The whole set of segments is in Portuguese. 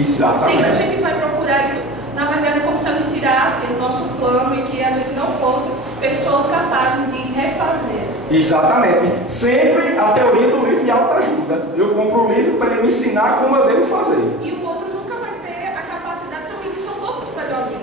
Exatamente. Sempre a gente vai procurar isso. Na verdade, é como se a gente tirasse o nosso plano e que a gente não fosse pessoas capazes de refazer. Exatamente. Sempre a teoria do livro de autoajuda. Eu compro o livro para ele me ensinar como eu devo fazer. E o outro nunca vai ter a capacidade também de ser um pouco superior a mim.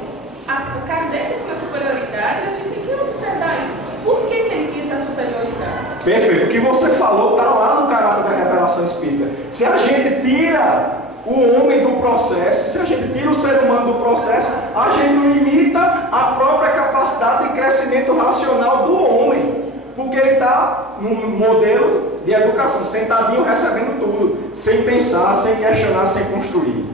O Kardec tem uma superioridade, a gente tem que observar isso. Por que ele tinha essa superioridade? Perfeito. O que você falou está lá no caráter da revelação espírita. Se a gente tira o homem do processo, se a gente tira o ser humano do processo, a gente limita a própria capacidade de crescimento racional do homem. Porque ele está num modelo de educação, sentadinho recebendo tudo, sem pensar, sem questionar, sem construir.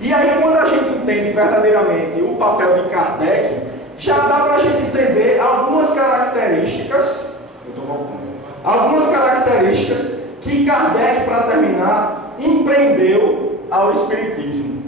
E aí, quando a gente entende verdadeiramente o papel de Kardec, já dá para a gente entender algumas características, algumas características que Kardec, para terminar, empreendeu ao Espiritismo.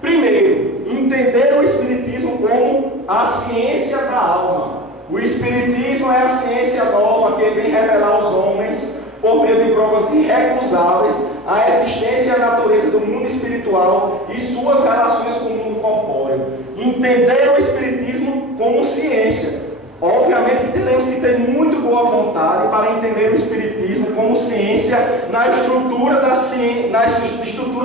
Primeiro, entender o Espiritismo como a ciência da alma. O Espiritismo é a ciência nova que vem revelar aos homens, por meio de provas irrecusáveis, a existência e a natureza do mundo espiritual e suas relações com o mundo corpóreo. Entender o Espiritismo como ciência. Obviamente que teremos que ter muito boa vontade para entender o Espiritismo como ciência na estrutura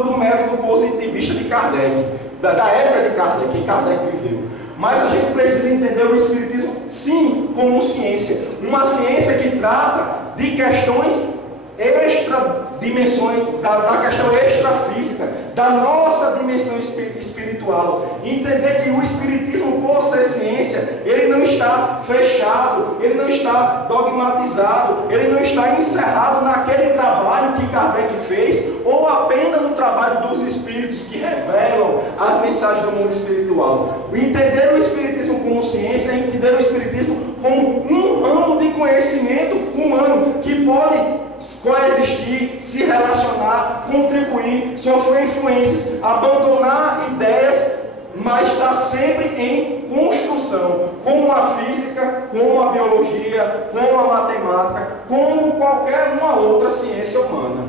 do método positivista de Kardec, da época de Kardec, que Kardec viveu. Mas a gente precisa entender o Espiritismo, sim, como ciência. Uma ciência que trata de questões extradimensões, da questão extrafísica, da nossa dimensão espiritual. Entender que o Espiritismo, por ser ciência, ele não está fechado, ele não está dogmatizado, ele não está encerrado naquele trabalho que Kardec fez, ou apenas no trabalho dos espíritos que revelam as mensagens do mundo espiritual. Entender o Espiritismo como ciência é entender o Espiritismo como um ramo de conhecimento humano que pode coexistir, se relacionar, contribuir, sofrer influências, abandonar ideias, mas está sempre em construção, como a física, como a biologia, como a matemática, como qualquer uma outra ciência humana.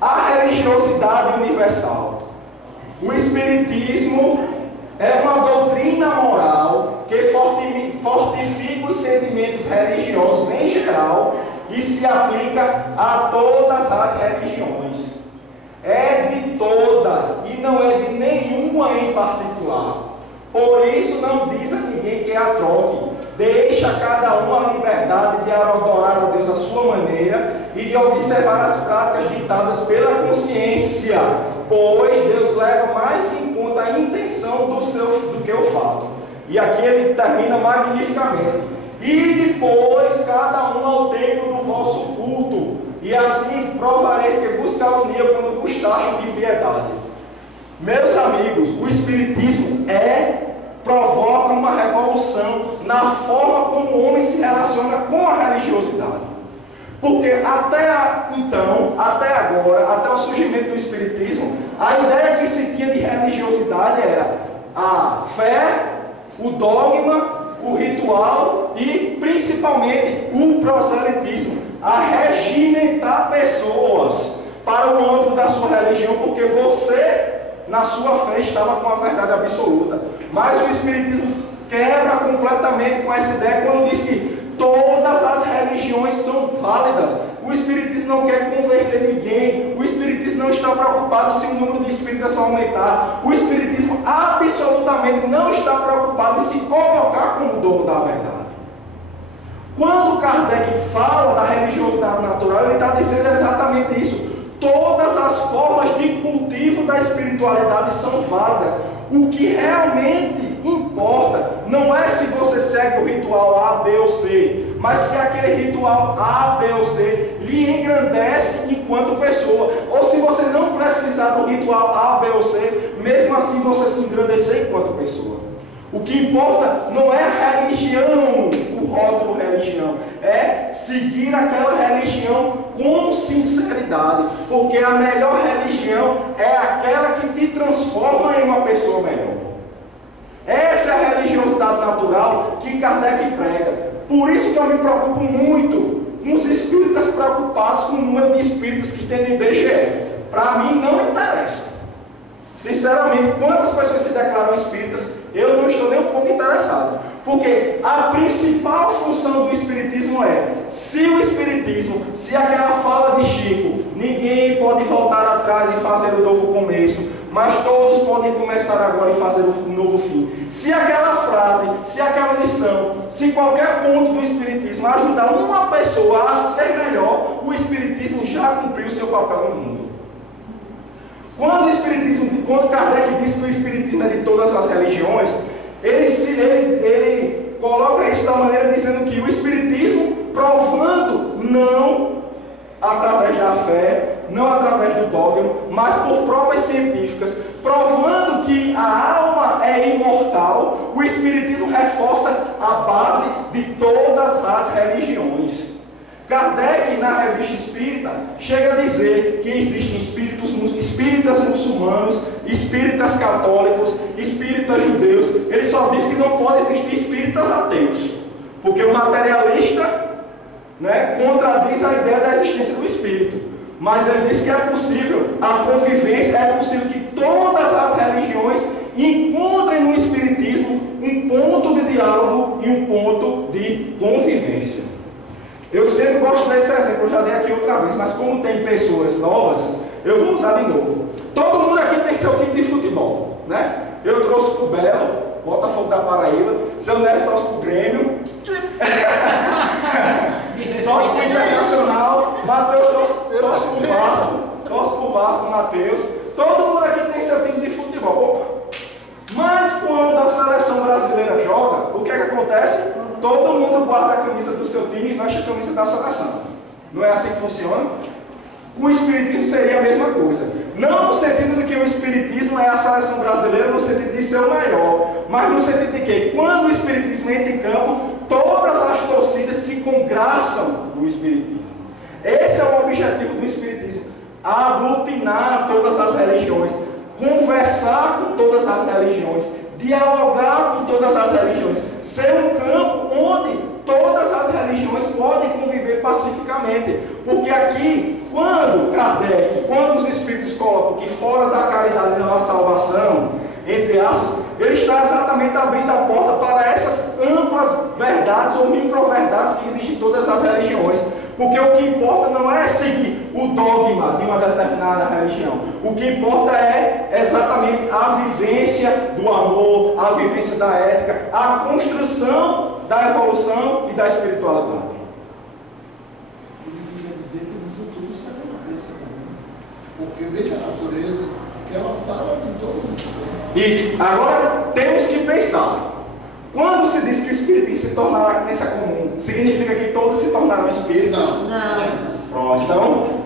A religiosidade universal. O Espiritismo é uma doutrina moral que fortifica os sentimentos religiosos em geral e se aplica a todas as religiões. É de todas e não é de nenhuma em particular. Por isso não diz a ninguém que a troque. Deixa a cada um a liberdade de adorar a Deus à sua maneira e de observar as práticas ditadas pela consciência, pois Deus leva mais em conta a intenção do que o fato. E aqui ele termina magnificamente. E depois cada um ao tempo do vosso culto, e assim provareis que vos calunia quando vos taxo de piedade. Meus amigos, o Espiritismo provoca uma revolução na forma como o homem se relaciona com a religiosidade. Porque até agora, até o surgimento do Espiritismo, a ideia que se tinha de religiosidade era a fé, o dogma, o ritual e principalmente o proselitismo, a regimentar pessoas para o âmbito da sua religião, porque você, na sua fé, estava com a verdade absoluta. Mas o Espiritismo quebra completamente com essa ideia quando diz que todas as religiões são válidas. O Espiritismo não quer converter ninguém. O Espiritismo não está preocupado se o número de espíritas vai aumentar. O Espiritismo absolutamente não está preocupado em se colocar como dono da verdade. Quando Kardec fala da religiosidade natural, ele está dizendo exatamente isso. Todas as formas de cultivo da espiritualidade são válidas. O que realmente importa não é se você segue o ritual A, B ou C, mas se aquele ritual A, B ou C lhe engrandece enquanto pessoa, ou se você não precisar do ritual A, B ou C, mesmo assim você se engrandecer enquanto pessoa. O que importa não é a religião, o rótulo religião, é seguir aquela religião com sinceridade, porque a melhor religião é aquela que te transforma em uma pessoa melhor. Essa é a religiosidade natural que Kardec prega. Por isso que eu me preocupo muito com os espíritas preocupados com o número de espíritas que tem no IBGE. para mim não interessa. Sinceramente, quantas pessoas se declaram espíritas, eu não estou nem um pouco interessado. Porque a principal função do espiritismo é, se o espiritismo, se aquela fala de Chico, ninguém pode voltar atrás e fazer um novo começo, mas todos podem começar agora e fazer um novo fim. Se aquela frase, se aquela lição, se qualquer ponto do espiritismo ajudar uma pessoa a ser melhor, o espiritismo já cumpriu o seu papel no mundo. Quando Kardec diz que o espiritismo é de todas as religiões, ele coloca isso da maneira dizendo que o espiritismo provando não através da fé, não através do dogma, mas por provas científicas, provando que a alma é imortal, o espiritismo reforça a base de todas as religiões. Kardec, na Revista Espírita, chega a dizer que existem espíritas muçulmanos, espíritas católicos, espíritas judeus. Ele só diz que não pode existir espíritas ateus, porque o materialista, né, contradiz a ideia da existência do espírito. Mas ele diz que é possível a convivência, é possível que todas as religiões encontrem no espiritismo um ponto de diálogo e um ponto de convivência. Eu sempre gosto desse exemplo, eu já dei aqui outra vez, mas como tem pessoas novas, eu vou usar de novo. Todo mundo aqui tem seu time de futebol, né? Eu trouxe pro Belo, Botafogo da Paraíba, seu Neves trouxe pro Grêmio, trouxe pro Internacional, Matheus trouxe pro Vasco, Matheus. Todo mundo aqui tem seu time de futebol. Opa. Mas quando a seleção brasileira joga, o que é que acontece? Todo mundo guarda a camisa do seu time e veste a camisa da seleção. Não é assim que funciona? O espiritismo seria a mesma coisa. Não no sentido de que o espiritismo é a seleção brasileira, no sentido de ser o melhor, mas no sentido de que quando o espiritismo entra em campo, todas as torcidas se congraçam no espiritismo. Esse é o objetivo do espiritismo: aglutinar todas as religiões, conversar com todas as religiões, dialogar com todas as religiões, ser um campo onde todas as religiões podem conviver pacificamente. Porque aqui, quando Kardec, quando os espíritos colocam que fora da caridade não há salvação, entre aspas, ele está exatamente abrindo a porta para essas amplas verdades ou micro-verdades que existem em todas as religiões. Porque o que importa não é seguir o dogma de uma determinada religião. O que importa é exatamente a vivência do amor, a vivência da ética, a construção da evolução e da espiritualidade. Significa dizer que no futuro será uma crença comum. Porque veja a natureza, ela fala de todos os tempos. Isso. Agora temos que pensar. Quando se diz que o espiritismo se tornará crença comum, significa que todos se tornarão espíritas? Não. Pronto, então,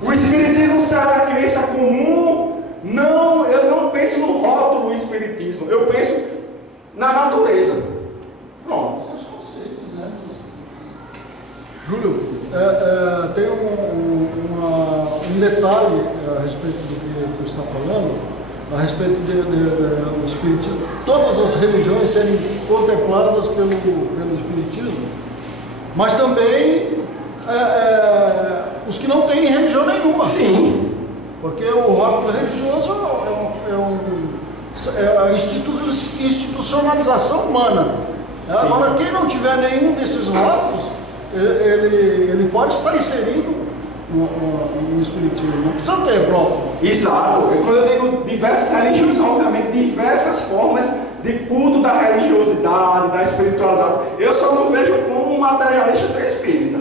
o espiritismo será crença comum? Não, eu não penso no rótulo espiritismo, eu penso na natureza. Pronto. São os conceitos, né? Júlio, tem um detalhe a respeito do que tu está falando, a respeito do espiritismo. Todas as religiões serem contempladas pelo espiritismo, mas também os que não têm religião nenhuma. Sim. Porque o rótulo religioso é a institucionalização humana. Sim. Agora, quem não tiver nenhum desses rótulos, ele pode estar inserido no espiritismo. Não precisa ter rótulo. Exato. Quando eu digo diversas religiões, obviamente diversas formas de culto da religiosidade, da espiritualidade. Eu só não vejo como um materialista ser espírita.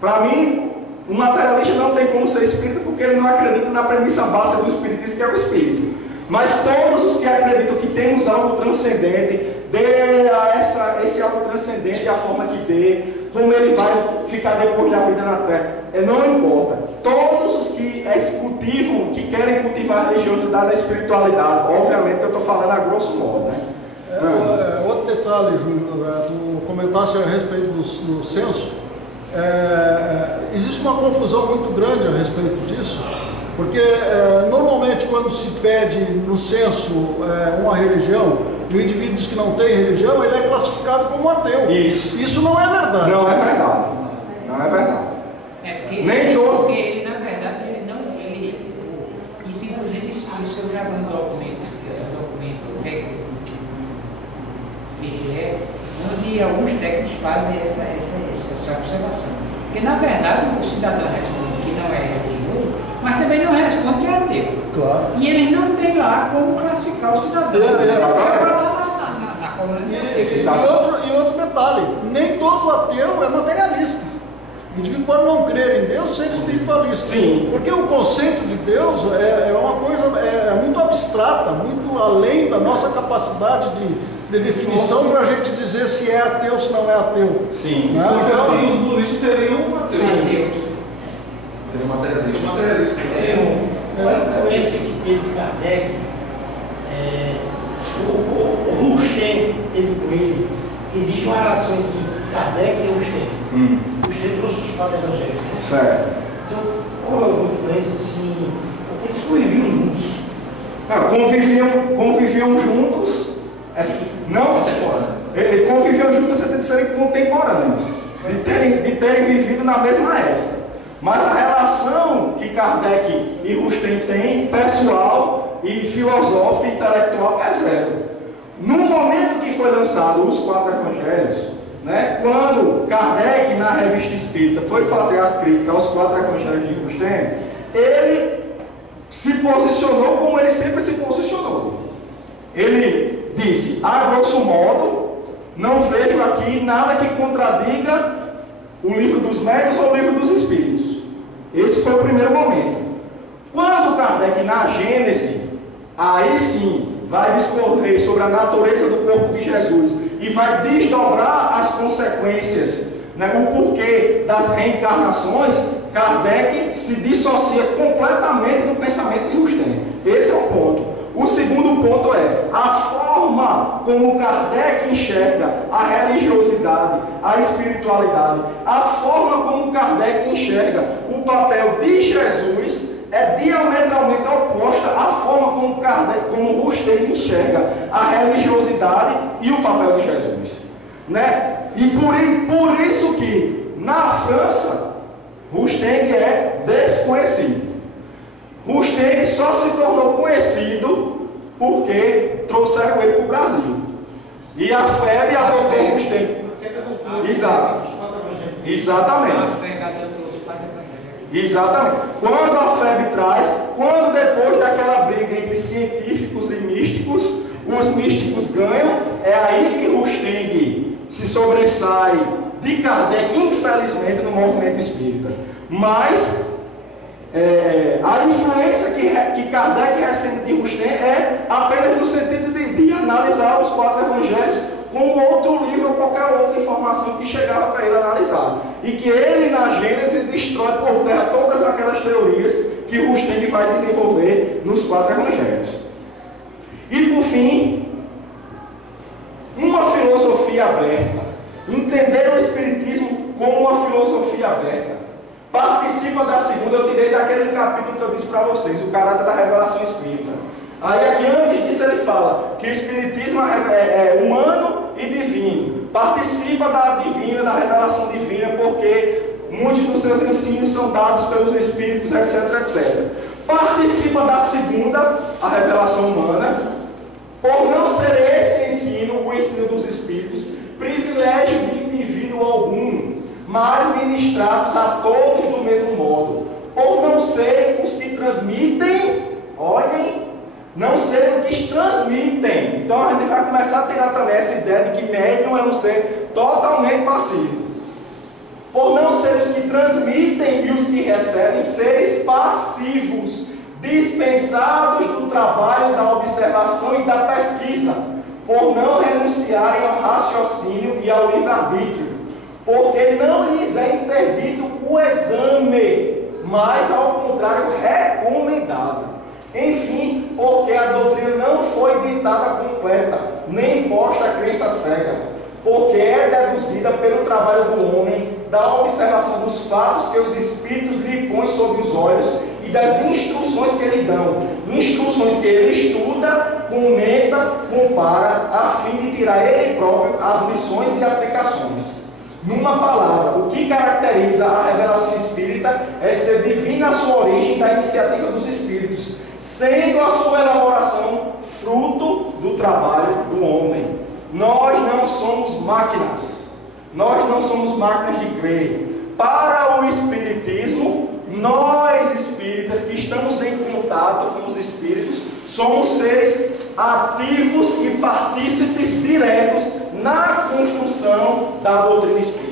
Para mim, um materialista não tem como ser espírita porque ele não acredita na premissa básica do espiritismo, que é o espírito. Mas todos os que acreditam que temos algo transcendente, dê a esse algo transcendente a forma que dê, como ele vai ficar depois da vida na Terra, não importa. Todos os que cultivam, que querem cultivar a religiosidade e a espiritualidade, obviamente que eu estou falando a grosso modo, né? Outro detalhe, Júlio, tu comentaste a respeito do censo. Existe uma confusão muito grande a respeito disso, porque normalmente quando se pede no censo uma religião, e o indivíduo diz que não tem religião, ele é classificado como ateu. Isso não é verdade. Não é verdade. Não é verdade. Porque Nem todo. Porque ele, na verdade, mas também não responde que é ateu. Claro. E eles não têm lá como classificar o cidadão. E outro detalhe, nem todo ateu é materialista. O indivíduo pode não crer em Deus ser espiritualista. Sim. Porque o conceito de Deus é uma coisa muito abstrata, muito além da nossa capacidade de definição para a gente dizer se é ateu ou se não é ateu. Sim. Né? Então, assim, os budistas seriam ateus. Seria materialista. Uma influência que teve Kardec, o Rustem teve com ele. Existe uma relação entre Kardec e Rustem. Rustem trouxe os 4 evangelhos. Certo. Então, qual é a influência assim? Porque eles conviviam juntos. Não, conviviam juntos. Não, conviviam juntos de serem contemporâneos, de terem vivido na mesma época. Mas a relação que Kardec e Rustem têm, pessoal e filosófica e intelectual, é zero. No momento que foi lançado os 4 evangelhos, né, quando Kardec, na Revista Espírita, foi fazer a crítica aos 4 evangelhos de Rustem, ele se posicionou como ele sempre se posicionou. Ele disse, a grosso modo, não vejo aqui nada que contradiga o livro dos médiuns ou o livro dos espíritos. Esse foi o primeiro momento. Quando Kardec, na Gênese, aí sim vai discorrer sobre a natureza do corpo de Jesus e vai desdobrar as consequências, né, o porquê das reencarnações, Kardec se dissocia completamente do pensamento de Rustem. Esse é o ponto. O segundo ponto é a forma como Kardec enxerga a religiosidade, a espiritualidade, a forma como Kardec enxerga o papel de Jesus é diametralmente oposta à forma como como Rustem enxerga a religiosidade e o papel de Jesus, né? E por isso que na França Rustem é desconhecido. Rustem só se tornou conhecido porque trouxeram ele para o Brasil. E a FEB adotou Rustem. Exato. Exatamente. Exatamente. Quando a FEB traz, quando depois daquela briga entre científicos e místicos, os místicos ganham, é aí que Rustem se sobressai de Kardec, infelizmente, no movimento espírita. Mas a influência que Kardec recebe de Rustem é apenas no sentido de analisar os 4 evangelhos como outro livro ou qualquer outra informação que chegava para ele analisar. E que ele, na Gênese, destrói por terra todas aquelas teorias que Rustem vai desenvolver nos 4 evangelhos. E por fim, uma filosofia aberta. Entender o Espiritismo como uma filosofia aberta. Participa da segunda, eu tirei daquele capítulo que eu disse para vocês, o caráter da revelação espírita. Aí aqui antes disso ele fala que o Espiritismo é humano e divino. Participa da divina, da revelação divina, porque muitos dos seus ensinos são dados pelos Espíritos, etc, etc. Participa da segunda, a revelação humana, por não ser esse ensino, o ensino dos Espíritos, privilégio de indivíduo algum, mas ministrados a todos do mesmo modo, por não serem os que transmitem, olhem, não serem os que transmitem. Então a gente vai começar a tirar também essa ideia de que médium é um ser totalmente passivo. Por não serem os que transmitem e os que recebem, seres passivos, dispensados do trabalho da observação e da pesquisa, por não renunciarem ao raciocínio e ao livre-arbítrio, porque não lhes é interdito o exame, mas ao contrário recomendado. Enfim, porque a doutrina não foi ditada completa, nem imposta a crença cega, porque é deduzida pelo trabalho do homem, da observação dos fatos que os Espíritos lhe põem sob os olhos e das instruções que lhe dão, instruções que ele estuda, comenta, compara, a fim de tirar ele próprio as lições e aplicações. Numa palavra, o que caracteriza a revelação espírita é ser divina a sua origem da iniciativa dos Espíritos, sendo a sua elaboração fruto do trabalho do homem. Nós não somos máquinas, nós não somos máquinas de crer. Para o Espiritismo, nós espíritas que somos seres ativos e partícipes diretos na construção da doutrina espírita.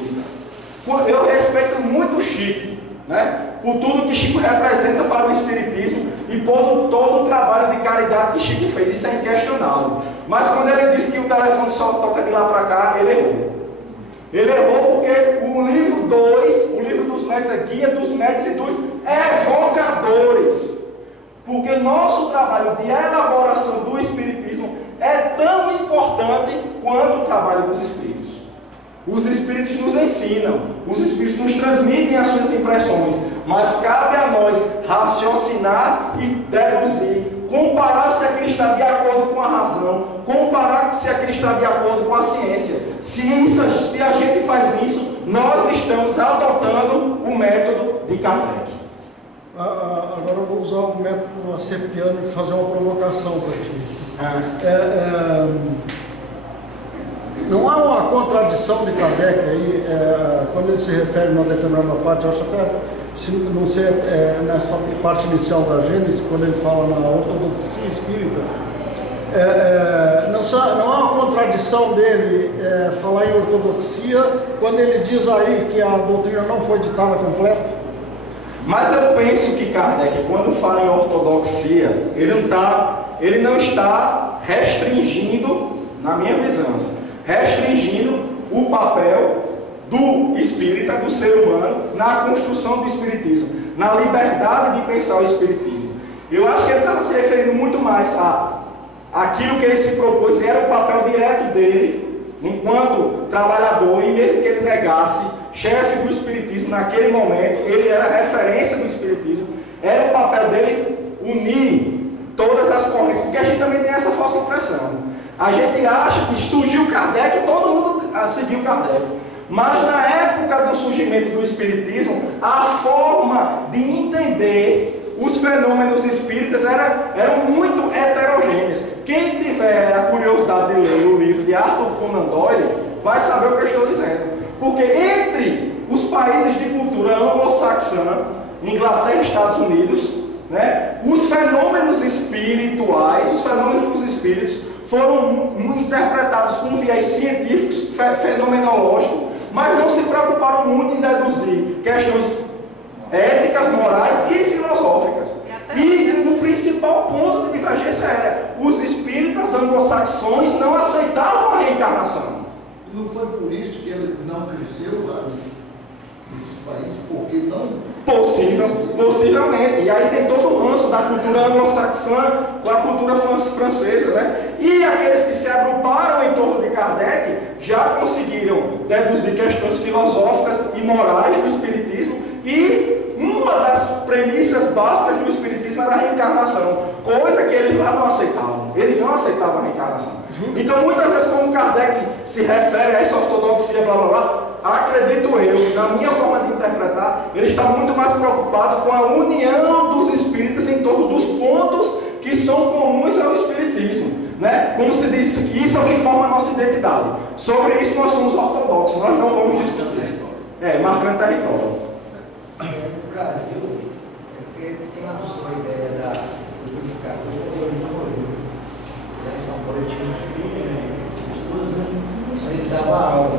Eu respeito muito o Chico, né, por tudo que Chico representa para o espiritismo e por todo o trabalho de caridade que Chico fez, isso é inquestionável. Mas quando ele disse que o telefone só toca de lá para cá, ele errou. Ele errou porque o livro 2, o livro dos médios, é guia dos médios e dos evocadores. Porque nosso trabalho de elaboração do espiritismo é tão importante quanto o trabalho dos espíritos. Os espíritos nos ensinam, os espíritos nos transmitem as suas impressões, mas cabe a nós raciocinar e deduzir, comparar se aquilo está de acordo com a razão, comparar se aquilo está de acordo com a ciência. Se a gente faz isso, nós estamos adotando o método de Kardec. Agora eu vou usar o método acerpiano e fazer uma provocação para ti. Não há uma contradição de Kardec aí, quando ele se refere a uma determinada parte, eu acho até, se não ser nessa parte inicial da Gênesis, quando ele fala na ortodoxia espírita, não há uma contradição dele falar em ortodoxia quando ele diz aí que a doutrina não foi ditada completa. Mas eu penso que Kardec, quando fala em ortodoxia, ele não está restringindo, na minha visão, restringindo o papel do espírita, do ser humano, na construção do espiritismo, na liberdade de pensar o espiritismo. Eu acho que ele estava se referindo muito mais àquilo que ele se propôs, era o papel direto dele, enquanto trabalhador, e mesmo que ele negasse, chefe do espiritismo naquele momento, ele era a referência do espiritismo, era o papel dele unir todas as correntes, porque a gente também tem essa falsa impressão. A gente acha que surgiu Kardec e todo mundo seguiu Kardec. Mas na época do surgimento do espiritismo, a forma de entender os fenômenos espíritas eram muito heterogêneas. Quem tiver a curiosidade de ler o livro de Arthur Conan Doyle, vai saber o que eu estou dizendo. Porque entre os países de cultura anglo-saxã, Inglaterra e Estados Unidos, né, os fenômenos espirituais, os fenômenos dos espíritos, foram interpretados com viés científicos, fenomenológico, mas não se preocuparam muito em deduzir questões éticas, morais e filosóficas. E o principal ponto de divergência era: os espíritas anglo-saxões não aceitavam a reencarnação. Não foi por isso que ele não cresceu lá nesses países, porque não... Possivelmente. E aí tem todo o ranço da cultura anglo-saxã com a cultura francesa, né? E aqueles que se agruparam em torno de Kardec já conseguiram deduzir questões filosóficas e morais do espiritismo, e uma das premissas básicas do espiritismo era a reencarnação, coisa que eles lá não aceitavam. Eles não aceitavam a reencarnação. Então, muitas vezes, como Kardec se refere a essa ortodoxia, blá blá blá, acredito eu, na minha forma de interpretar, ele está muito mais preocupado com a união dos espíritas em torno dos pontos que são comuns ao espiritismo, né? Como se diz, isso é o que forma a nossa identidade. Sobre isso nós somos ortodoxos, nós não vamos discutir. Marcando território. No Brasil, porque tem a sua ideia do unificador e do uniforme. Em São Paulo tinha um filho, né? Estudos, né? Só ele dava aula.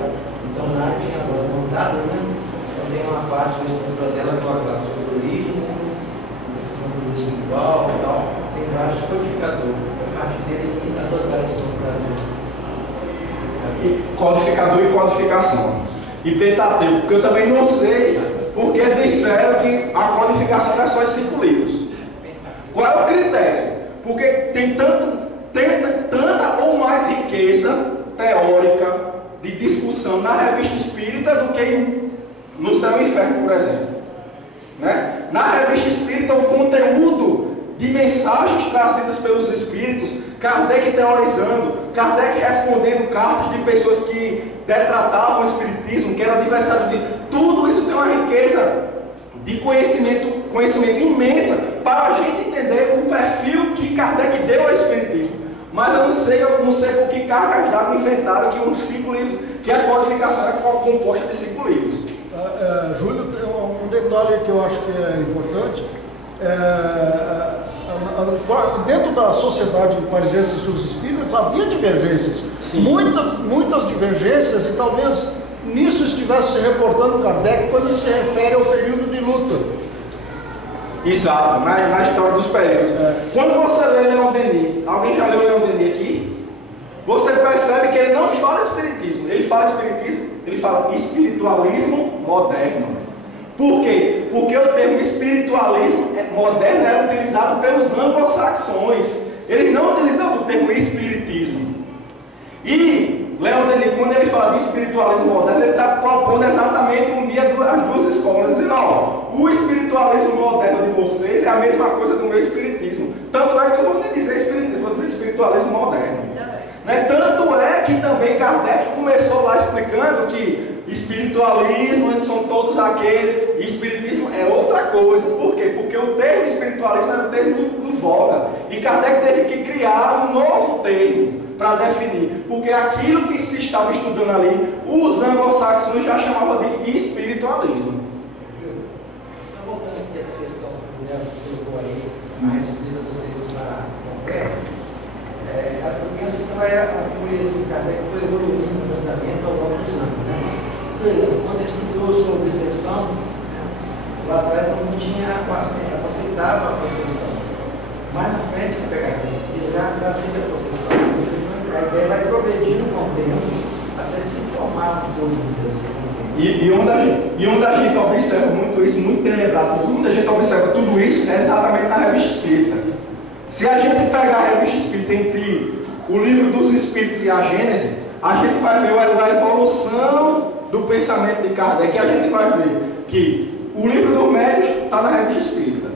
Então lá tinha as aulas montadas, né? Então tem uma parte da estrutura dela com a sombrolismo, o espiritual e tal. Tem vários codificadores. A partir dele que está toda isso no Brasil. Codificador e codificação. E Pentateuco, porque eu também não sei porque disseram que a codificação era só em 5 livros. Qual é o critério? Porque tem tanta ou mais riqueza teórica de discussão na Revista Espírita do que no Céu e Inferno, por exemplo. Né? Na Revista Espírita, o conteúdo de mensagens trazidas pelos Espíritos, Kardec teorizando, Kardec respondendo cartas de pessoas que detratavam o Espiritismo, que eram adversários de... Tudo isso tem uma riqueza de conhecimento imensa para a gente entender o perfil que Kardec deu ao Espiritismo. Mas eu não sei por que cargas d'água inventaram que os 5 livros, que a codificação é composta de 5 livros. Júlio, tem um detalhe que eu acho que é importante. dentro da sociedade parisiense dos espíritas havia divergências, muitas divergências, e talvez nisso estivesse se reportando Kardec quando ele se refere ao período de luta. Exato, na história dos períodos. Quando você lê Leon Denis, alguém já leu Leon Denis aqui? Você percebe que ele não fala espiritismo, ele fala espiritualismo moderno. Por quê? Porque o termo espiritualismo moderno era utilizado pelos anglo-saxões. Eles não utilizavam o termo espiritismo. E Leon Denis, quando ele fala de espiritualismo moderno, ele está propondo exatamente unir as duas escolas, dizendo, ó, o espiritualismo moderno de vocês é a mesma coisa do meu espiritismo. Tanto é que eu vou nem dizer espiritismo, vou dizer espiritualismo moderno. Né? Tanto é que também Kardec começou lá explicando que espiritualismo são todos aqueles, e espiritismo é outra coisa. Por quê? Porque o termo espiritualismo era um termo em voga, e Kardec teve que criar um novo termo para definir, porque aquilo que se estava estudando ali, os anglo-saxões já chamavam de espiritualismo. Só voltando aqui a essa questão que o Léo colocou aí, a respeito do texto da conversa, porque a história foi assim, Kardec foi evoluindo o pensamento ao longo dos anos, né? Quando ele estudou sobre obsessão, lá atrás não tinha, aceitava a possessão. Mais na frente, se pegar, ele já aceita a possessão. A ideia vai progredindo com o tempo até se formar um todo desse conteúdo. E onde a gente observa muito isso, muito bem lembrado, porque onde a gente observa tudo isso é exatamente na Revista Espírita. Se a gente pegar a Revista Espírita entre o Livro dos Espíritos e a Gênese, a gente vai ver a evolução do pensamento de Kardec, e a gente vai ver que o Livro dos Médios está na Revista Espírita,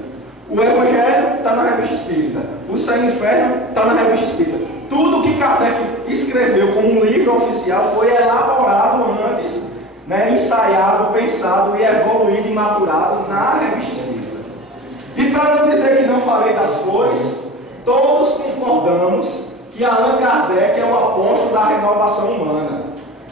o Evangelho está na Revista Espírita, o Céu e Inferno está na Revista Espírita. Tudo que Kardec escreveu como um livro oficial foi elaborado antes, né, ensaiado, pensado e evoluído e maturado na Revista Espírita. E para não dizer que não falei das flores, todos concordamos que Allan Kardec é o apóstolo da renovação humana,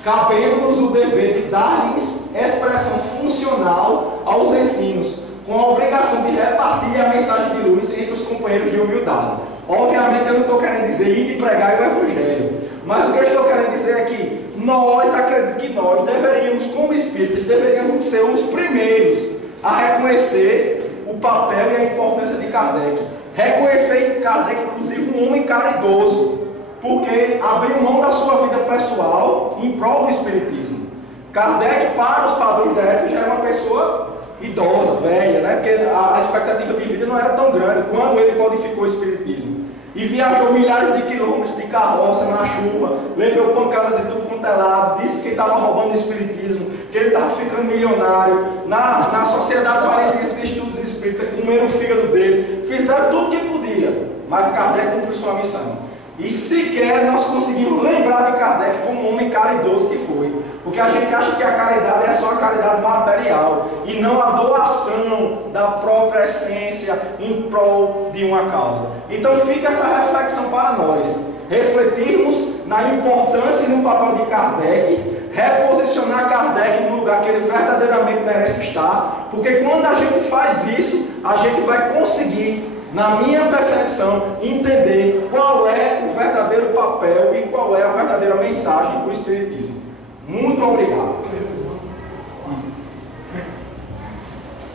cabendo-nos o dever de dar-lhes expressão funcional aos ensinos, com a obrigação de repartir a mensagem de luz entre os companheiros de humildade. Obviamente eu não estou querendo dizer ir e pregar o Evangelho, mas o que eu estou querendo dizer é que nós, acredito que nós deveríamos, como espíritas, deveríamos ser os primeiros a reconhecer o papel e a importância de Kardec. Reconhecer em Kardec, inclusive, um homem caridoso, porque abriu mão da sua vida pessoal em prol do espiritismo. Kardec, para os padrões da época, já era uma pessoa idosa, velha, né? Porque a expectativa de vida não era tão grande quando ele codificou o espiritismo. E viajou milhares de quilômetros de carroça na chuva, levou pancada de tudo quanto é lado, disse que estava roubando o espiritismo, que ele estava ficando milionário. Na Sociedade Parisiense de Estudos Espíritas, comeram o fígado dele, fizeram tudo o que podia, mas Kardec cumpriu sua missão. E sequer nós conseguimos lembrar de Kardec como um homem caridoso que foi. Porque a gente acha que a caridade é só a caridade material e não a doação da própria essência em prol de uma causa. Então fica essa reflexão para nós. Refletirmos na importância e no papel de Kardec, reposicionar Kardec no lugar que ele verdadeiramente merece estar, porque quando a gente faz isso, a gente vai conseguir, na minha percepção, entender qual é o verdadeiro papel e qual é a verdadeira mensagem do Espiritismo. Muito obrigado.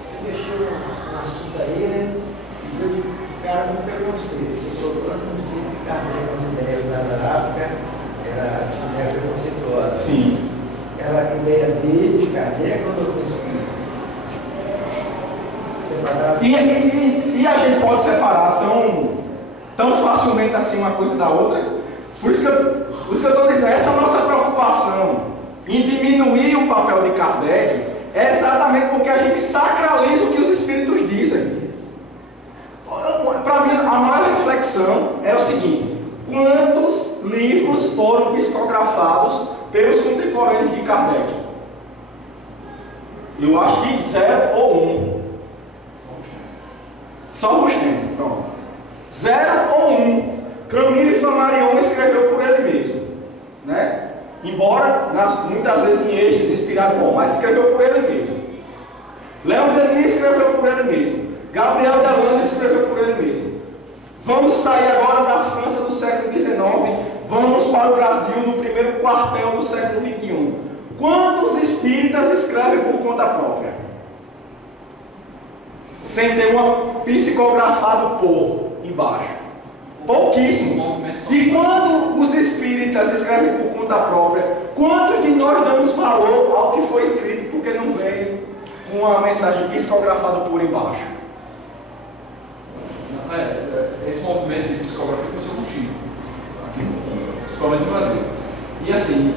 Você mexeu no assunto aí, né? E eu de cara no preconceito. Você soltou no princípio que Kardec, as ideias da África, era preconceituosa. Sim. Era a ideia dele, de Kardec, ou do Espírito? E a gente pode separar tão facilmente assim uma coisa da outra. Por isso que eu estou dizendo, essa nossa preocupação em diminuir o papel de Kardec é exatamente porque a gente sacraliza o que os espíritos dizem. Para mim, a maior reflexão é o seguinte: quantos livros foram psicografados pelos contemporâneos de Kardec? Eu acho que 0 ou 1. Só os tempos, pronto. 0 ou 1. Camille Flammarion escreveu por ele mesmo, né? Embora muitas vezes em eixos inspirado, bom, mas escreveu por ele mesmo. Leon Denis escreveu por ele mesmo. Gabriel Delano escreveu por ele mesmo. Vamos sair agora da França do século XIX, vamos para o Brasil no primeiro quartel do século XXI. Quantos espíritas escrevem por conta própria? Sem ter uma psicografado por embaixo. Pouquíssimos. E quando os espíritas escrevem por conta própria, quantos de nós damos valor ao que foi escrito porque não vem uma mensagem psicografada por embaixo? Esse movimento de psicografia começou com o Chico, aqui, principalmente no Brasil. E assim,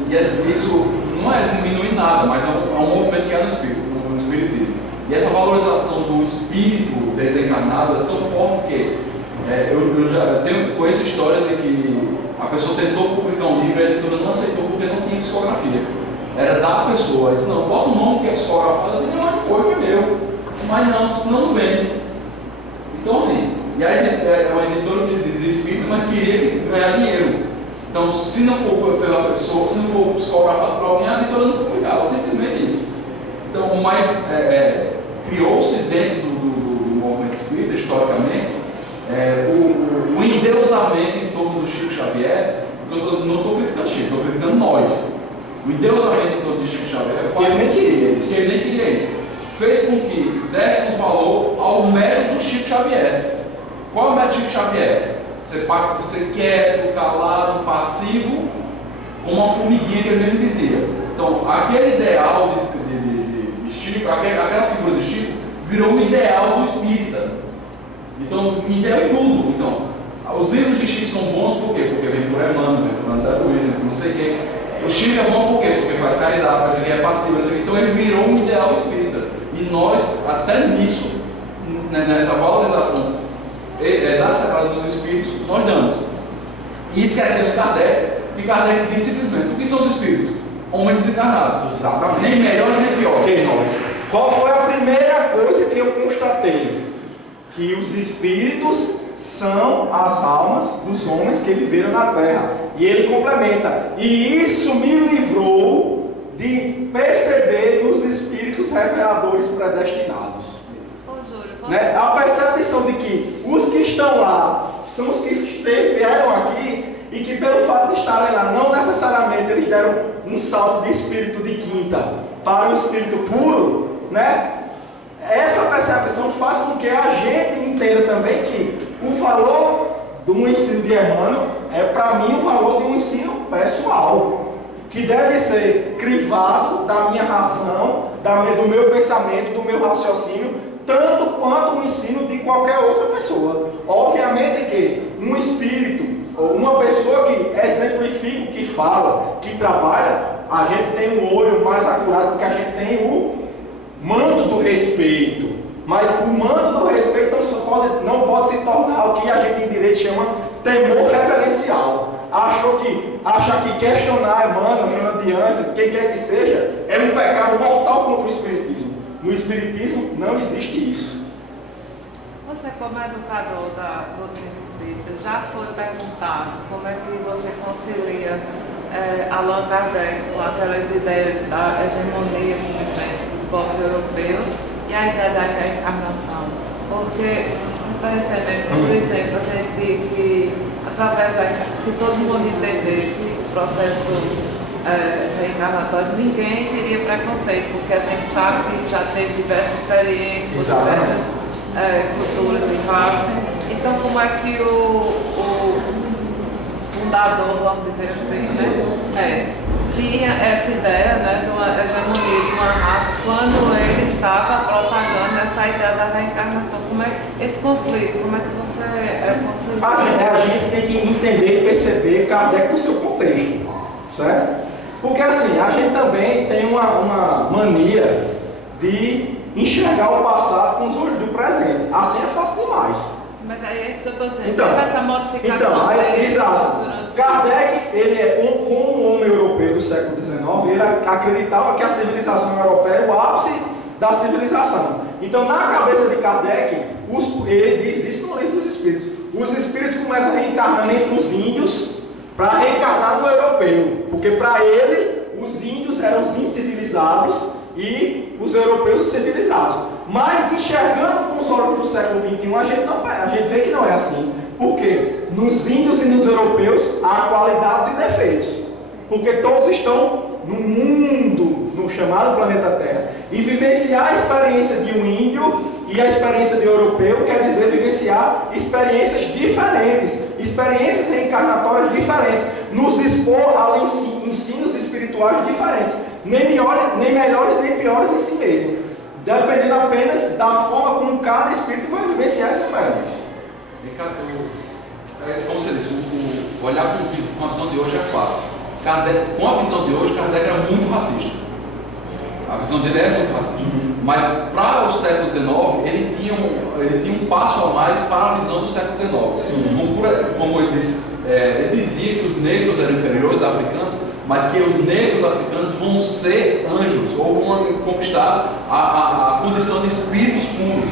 isso não é diminuir nada, mas é um movimento que é no espiritismo. E essa valorização do espírito desencarnado é tão forte que eu já conheço histórias de que a pessoa tentou publicar um livro e a editora não aceitou porque não tinha psicografia. Era da pessoa, disse, não, bota o nome que é psicografado, não, foi meu. Mas não, senão não vende. Então assim, e aí é uma editora que se dizia espírita, mas queria ganhar dinheiro. Então, se não for pela pessoa, se não for psicografado por alguém, a editora não publicava, simplesmente isso. Então, mas criou-se dentro do movimento espírita, historicamente, o endeusamento em torno do Chico Xavier. Eu não estou criticando Chico, estou criticando nós. O endeusamento em torno do Chico Xavier faz ele nem queria isso. Ele nem queria isso. Fez com que desse um valor ao mérito do Chico Xavier. Qual é o mérito do Chico Xavier? Ser quieto, calado, passivo, como uma formiguinha que ele mesmo dizia. Então, aquele ideal de Chico, aquela figura de Chico, virou um ideal do espírita. Então, ideal em tudo. Então, os livros de Chico são bons por quê? Porque vem por Emmanuel, vem por André Luiz, não sei quem. O Chico é bom por quê? Porque faz caridade, faz que é passivo. Então, ele virou um ideal espírita. E nós, até nisso, nessa valorização exacerbada dos espíritos, nós damos. E esquecemos Kardec, que Kardec disse simplesmente: o que são os espíritos? Homens desencarnados. Exatamente. Nem melhores nem piores que nós. Qual foi a primeira coisa que eu constatei? Que os espíritos são as almas dos homens que viveram na Terra. E ele complementa: e isso me livrou de perceber nos espíritos reveladores predestinados. Né? A percepção de que os que estão lá são os que vieram aqui e que pelo fato de estarem lá, não necessariamente eles deram um salto de espírito de quinta para um espírito puro, né? Essa percepção faz com que a gente entenda também que o valor do ensino de Emmanuel é, para mim, o valor de um ensino pessoal, que deve ser crivado da minha razão, do meu pensamento, do meu raciocínio, tanto quanto o ensino de qualquer outra pessoa. Obviamente que um espírito, ou uma pessoa que exemplifica, que fala, que trabalha, a gente tem um olho mais acurado, porque a gente tem o manto do respeito. Mas o manto do respeito não pode se tornar o que a gente em direito chama temor reverencial. Acha que questionar Emmanuel, Joana de Ângeles, quem quer que seja, é um pecado mortal contra o espiritismo. No espiritismo não existe isso. Você, como educador da doutrina espírita, já foi perguntado como é que você concilia Allan Kardec com aquelas ideias da hegemonia, por exemplo, dos povos europeus e a ideia da reencarnação? Porque, não está entendendo, por exemplo, a gente diz que através se todo mundo entendesse o processo reencarnatório, ninguém teria preconceito, porque a gente sabe que já teve diversas experiências, diversas culturas e classes. Então, como é que o fundador, vamos dizer assim, né, tinha essa ideia, né, de uma hegemonia de uma raça, quando ele estava propagando essa ideia da reencarnação? Como é esse conflito? Como é que você concilia? A gente tem que entender e perceber Kardec no seu contexto, certo? Porque assim, a gente também tem uma mania de enxergar o passado com os olhos do presente. Assim é fácil demais. Mas é isso que eu estou dizendo. Então, teve essa modificação. Exato. Kardec, ele como um homem europeu do século XIX, ele acreditava que a civilização europeia era o ápice da civilização. Então, na cabeça de Kardec, ele diz isso no livro dos Espíritos. Os Espíritos começam reencarnando entre os índios para reencarnar no europeu, porque para ele os índios eram os incivilizados e os europeus os civilizados. Mas enxergando com os olhos do século XXI, a gente vê que não é assim. Por quê? Nos índios e nos europeus há qualidades e defeitos. Porque todos estão no mundo, no chamado planeta Terra. E vivenciar a experiência de um índio e a experiência de um europeu quer dizer vivenciar experiências diferentes, experiências reencarnatórias diferentes, nos expor a ensinos espirituais diferentes, nem melhores nem piores em si mesmo, dependendo apenas da forma como cada espírito vai vivenciar essa experiência. Como você disse, olhar com a visão de hoje é fácil. Kardec, com a visão de hoje, Kardec era muito racista. A visão dele é muito racista. Mas para o século XIX, ele tinha um passo a mais para a visão do século XIX. Como ele dizia que os negros eram inferiores aos africanos, mas que os negros africanos vão ser anjos, ou vão conquistar a condição de espíritos puros.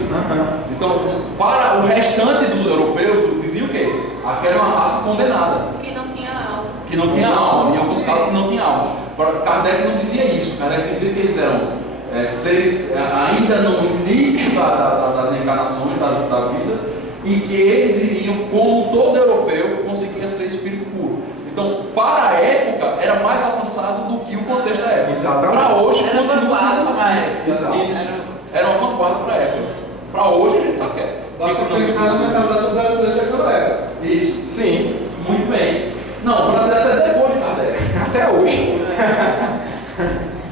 Então, para o restante dos europeus, dizia o quê? Aquela era uma raça condenada. Que não tinha alma. Que não tinha alma, em alguns casos que não tinha alma. Kardec não dizia isso. Kardec dizia que eles eram seres ainda no início das encarnações da vida, e que eles iriam, como todo europeu, conseguir ser espírito puro. Então, para a época, era mais avançado do que o contexto da época. Exatamente. Para hoje, continua sendo assim. Isso. Era uma vanguarda para a época. Para hoje, a gente sabe que é. Basta pensar na mentalidade do brasileiro daquela época. Isso. Sim. Muito bem. Não, o brasileiro até depois de Kardec. Até hoje.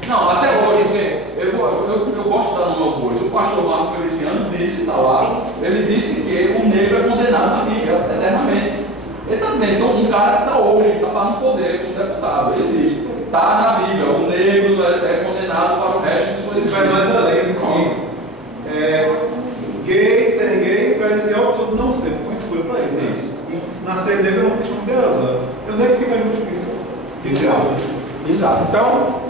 Não, até hoje, eu gosto de dar nome ao coisa. O pastor Marco Feliciano disse, tá lá, ele disse que o negro é condenado na Bíblia eternamente. Ele está dizendo, então, um cara que está hoje, está lá no poder, como deputado, ele disse, está na Bíblia, o negro é condenado para o resto de sua existência. Vai mais além, sim. Gay, ser gay, o cara tem a opção de não ser, uma escolha para ele. Isso. E nascer negro é uma questão de razão. E onde é que fica a justiça? Exato. Exato. Então,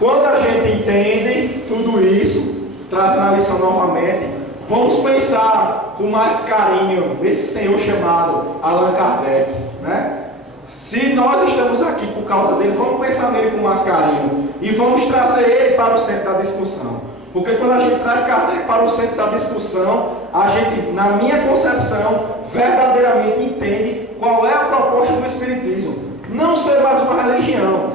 quando a gente entende tudo isso, trazendo a lição novamente, vamos pensar com mais carinho nesse senhor chamado Allan Kardec, né? Se nós estamos aqui por causa dele, vamos pensar nele com mais carinho e vamos trazer ele para o centro da discussão. Porque quando a gente traz Kardec para o centro da discussão, a gente, na minha concepção, verdadeiramente entende qual é a proposta do Espiritismo. Não ser mais uma religião,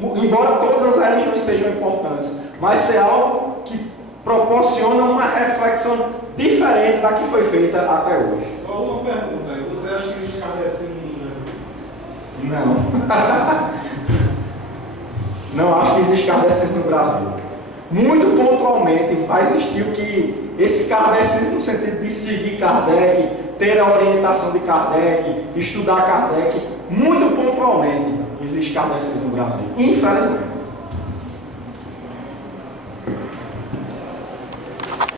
embora todas as religiões sejam importantes, mas ser algo que proporciona uma reflexão diferente da que foi feita até hoje. Só uma pergunta aí, você acha que existe kardecismo no Brasil? Não. Não acho que existe kardecismo no Brasil. Muito pontualmente vai existir o que esse kardecismo no sentido de seguir Kardec, ter a orientação de Kardec, estudar Kardec, muito pontualmente existe kardecismo no Brasil, infelizmente.